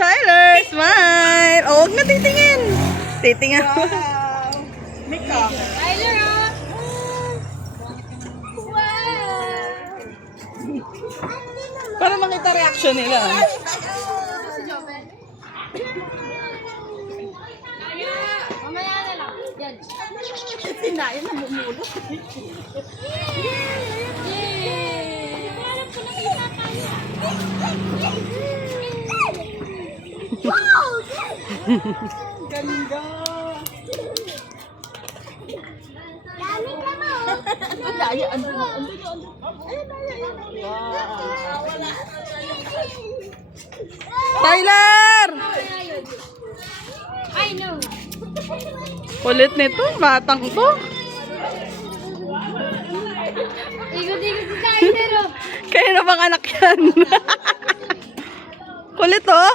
Tyler, smile! Oh, huwag na titingin. Titingin. Wow! Makeup. Tyler, oh! Wow! Para makita reaction nila. Mamaya na lang. Yan. Sinayin na bumulot. Yay! Hanap ko na kita tayo. Ganda. Dami ka mo. Ang daya, andun. Ayun, daya. Wow. Wala. Tyler! I know. Kulit nito, batang to. Ikot-ikot si Tyler, oh. Kaya na bang anak yan? Kulit oh.